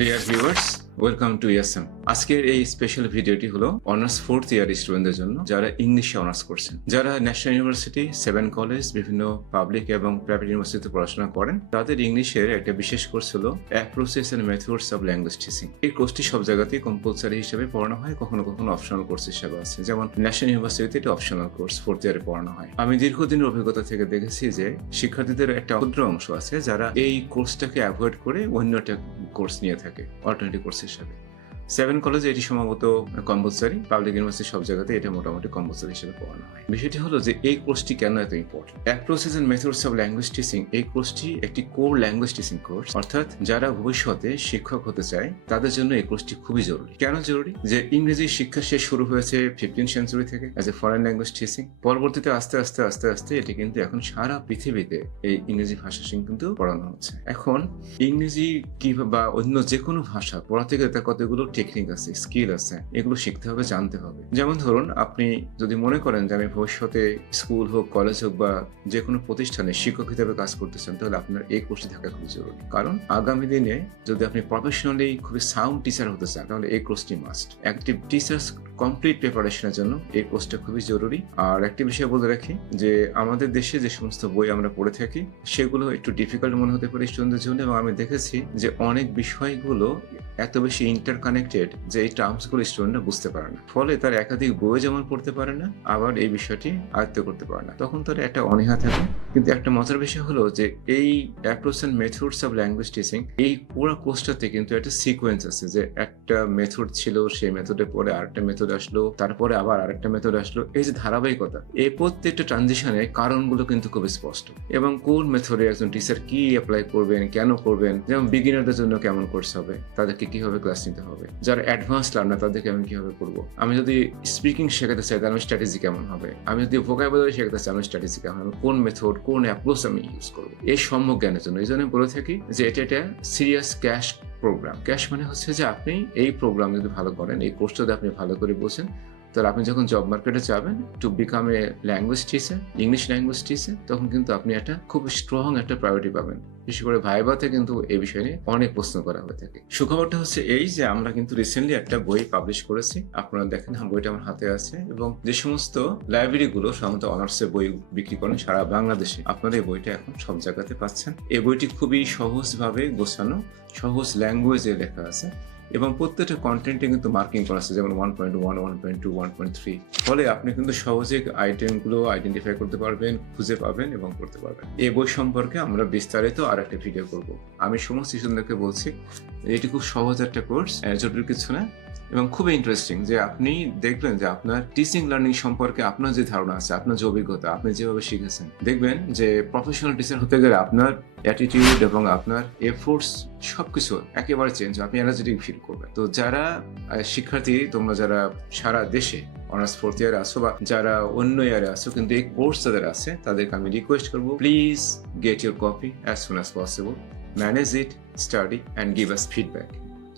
Deer viewers, welcome to ইয়াসএম। আজকের এই স্পেশাল ভিডিওটি হলো অনার্স 4th ইয়ার স্টুডেন্টদের জন্য যারা ইংলিশে অনার্স করছেন, যারা ন্যাশনাল ইউনিভার্সিটি, 7 কলেজ, বিভিন্ন পাবলিক এবং প্রাইভেট ইউনিভার্সিটিতে পড়াশোনা করেন। তাদের ইংলিশের একটা বিশেষ কোর্স হলো approaches and methods of language teaching. এই কোর্সটি সব জায়গাতেই কম্পালসারি হিসেবে পড়ানো হয়, কখনো কখনো অপশনাল কোর্স হিসেবে আছে। যেমন ন্যাশনাল ইউনিভার্সিটিতে এটা অপশনাল কোর্স 4th ইয়ারে পড়ানো হয়। আমি দীর্ঘদিনের অভিজ্ঞতা থেকে দেখেছি যে শিক্ষার্থীদের একটা ক্ষুদ্র অংশ আছে যারা এই কোর্সটাকে অ্যাভয়েড করে অন্য একটা কোর্স নিয়ে থাকে অল্টারনেটিভ কোর্স হিসেবে। 7 কলেজে এটি সম্ভবত কম্পালসারি, পাবলিক ইউনিভার্সিটি সব জায়গাতে এটা মোটামুটি কম্পালসারি হিসেবে পড়ানো হয়। বিষয়টি হলো যে এই কোর্সটি কেন এত important. Approaches and methods of language teaching এই কোর্সটি একটি কোর ল্যাঙ্গুয়েজ টিচিং কোর্স, অর্থাৎ যারা ভবিষ্যতে শিক্ষক হতে চায় তাদের জন্য এই কোর্সটি খুবই জরুরি। কেন জরুরি? যে ইংরেজি শিক্ষা শেষ শুরু হয়েছে 15th সেঞ্চুরি থেকে as a foreign language teaching. পরবর্তীতে আস্তে আস্তে এটি কিন্তু এখন সারা পৃথিবীতে এই ইংরেজি ভাষা কিন্তু পড়ানো হচ্ছে। এখন ইংরেজি কি বা অন্য যে কোনো ভাষা পড়াতে গেলে তার কতগুলো টেকনিক আছে, স্কিল আছে, এগুলো শিখতে হবে, জানতে হবে। যেমন ধরুন, আপনি যদি মনে করেন যে আমি ভবিষ্যতে স্কুল হোক, কলেজ হোক বা যে কোনো প্রতিষ্ঠানে শিক্ষক হিসেবে কাজ করতে চান, তাহলে আপনার এই কোর্সটি থাকা খুবই জরুরি। কারণ আগামী দিনে যদি আপনি প্রফেশনালি খুবই সাউন্ড টিচার হতে চান, তাহলে এই কোর্সটি মাস্ট। অ্যাক্টিভ টিচার্স কমপ্লিট প্রিপারেশনের জন্য এই কোর্সটা খুবই জরুরি। আর একটি বিষয় বলে রাখি যে আমাদের দেশে যে সমস্ত বই আমরা পড়ে থাকি সেগুলো একটু ডিফিকাল্ট মনে হতে পারে স্টুডেন্টদের জন্য, এবং আমি দেখেছি যে অনেক বিষয়গুলো এত বেশি ইন্টারকানেক্টেড যে এই টার্মসগুলো স্টুডেন্টরা বুঝতে পারে না। ফলে তার একাধিক বই যেমন পড়তে পারে না, আবার এই বিষয়টি আয়ত্ত করতে পারে না, তখন তার একটা অনীহা থাকে। কিন্তু একটা মজার বিষয় হলো যে এই approach and methods of language teaching এই পুরো কোর্সটাতে কিন্তু একটা সিকোয়েন্স আছে, যে একটা মেথড ছিল, সেই মেথডের পরে আরেকটা মেথড আসলো, তারপরে আবার আরেকটা মেথড আসলো। এই যে ধারাবাহিকতা, এই প্রত্যেকটা ট্রানজিশনে কারণগুলো কিন্তু খুব স্পষ্ট, এবং কোন মেথডে একজন টিচার কি অ্যাপ্লাই করবেন, কেন করবেন। যেমন বিগিনারদের জন্য কেমন কোর্স হবে, তাদেরকে কিভাবে ক্লাস নিতে হবে, যারা অ্যাডভান্স লার্নার তাদেরকে আমি কিভাবে করবো, আমি যদি স্পিকিং শেখাতে চাই তাহলে স্ট্র্যাটেজি কেমন হবে, আমি যদি ভোকাবুলারি শেখাতে চাই আমি স্ট্র্যাটেজি কেমন হবে, কোন মেথড কোন অ্যাপ্রোচ আমি ইউজ করবো, এই সম্যক জ্ঞানের জন্য। এই জন্য বলে থাকি যে এটা একটা সিরিয়াস ক্যাশ প্রোগ্রাম। ক্যাশ মানে হচ্ছে যে আপনি এই প্রোগ্রাম যদি ভালো করেন, এই কোর্সটা যদি আপনি ভালো করে বোঝেন, তাহলে আপনি যখন জব মার্কেটে যাবেন to become a language teacher, English language teacher, তখন কিন্তু আপনি একটা খুব স্ট্রং একটা প্রায়োরিটি পাবেন। বিশেষ করে ভাইভাতে কিন্তু এই বিষয় নিয়ে অনেক প্রশ্ন করা হয়ে থাকে। সুখবরটা হচ্ছে এই যে আমরা কিন্তু রিসেন্টলি একটা বই পাবলিশ করেছি। আপনারা দেখেন, বইটা আমার হাতে আছে, এবং যে সমস্ত লাইব্রেরিগুলো সাধারণত অনার্সের বই বিক্রি করেন সারা বাংলাদেশে, আপনারা এই বইটা এখন সব জায়গাতে পাচ্ছেন। এই বইটি খুবই সহজভাবে গোছানো, সহজ ল্যাঙ্গুয়েজে লেখা আছে, এবং প্রত্যেকটা কন্টেন্টে কিন্তু মার্কিং করা আছে, যেমন 1.1, 1.2, 1.3। ফলে আপনি কিন্তু সহজে আইটেমগুলো আইডেন্টিফাই করতে পারবেন, খুঁজে পাবেন এবং করতে পারবেন। এই বই সম্পর্কে আমরা বিস্তারিত আর একটা ভিডিও করব। আমি সমস্ত স্টুডেন্টদেরকে বলছি এটি খুব সহজ একটা কোর্স, জটিল কিছু না, এবং খুবই ইন্টারেস্টিং। যে আপনি দেখবেন যে আপনার টিচিং লার্নিং সম্পর্কে আপনার যে ধারণা আছে, আপনার যে অভিজ্ঞতা, আপনি যেভাবে শিখেছেন, দেখবেন যে প্রফেশনাল টিচার হতে গেলে আপনার অ্যাটিটিউড এবং আপনার এফোর্টস সবকিছু একেবারে চেঞ্জ, আপনি এনার্জেটিক ফিল করবেন। তো যারা শিক্ষার্থী, তোমরা যারা সারা দেশে অনার্স 4th ইয়ারে আসো বা যারা অন্য ইয়ারে আসো কিন্তু এই কোর্স যাদের আছে, তাদেরকে আমি রিকোয়েস্ট করবো, please get your copy as soon as possible, manage it, study and give us feedback.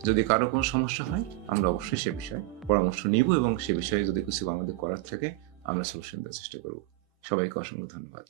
যদি কারো কোনো সমস্যা হয় আমরা অবশ্যই সে বিষয়ে পরামর্শ নিব, এবং সে বিষয়ে যদি কিছু আমাদের করার থাকে আমরা সলিউশন দেওয়ার চেষ্টা করব। সবাইকে অসংখ্য ধন্যবাদ।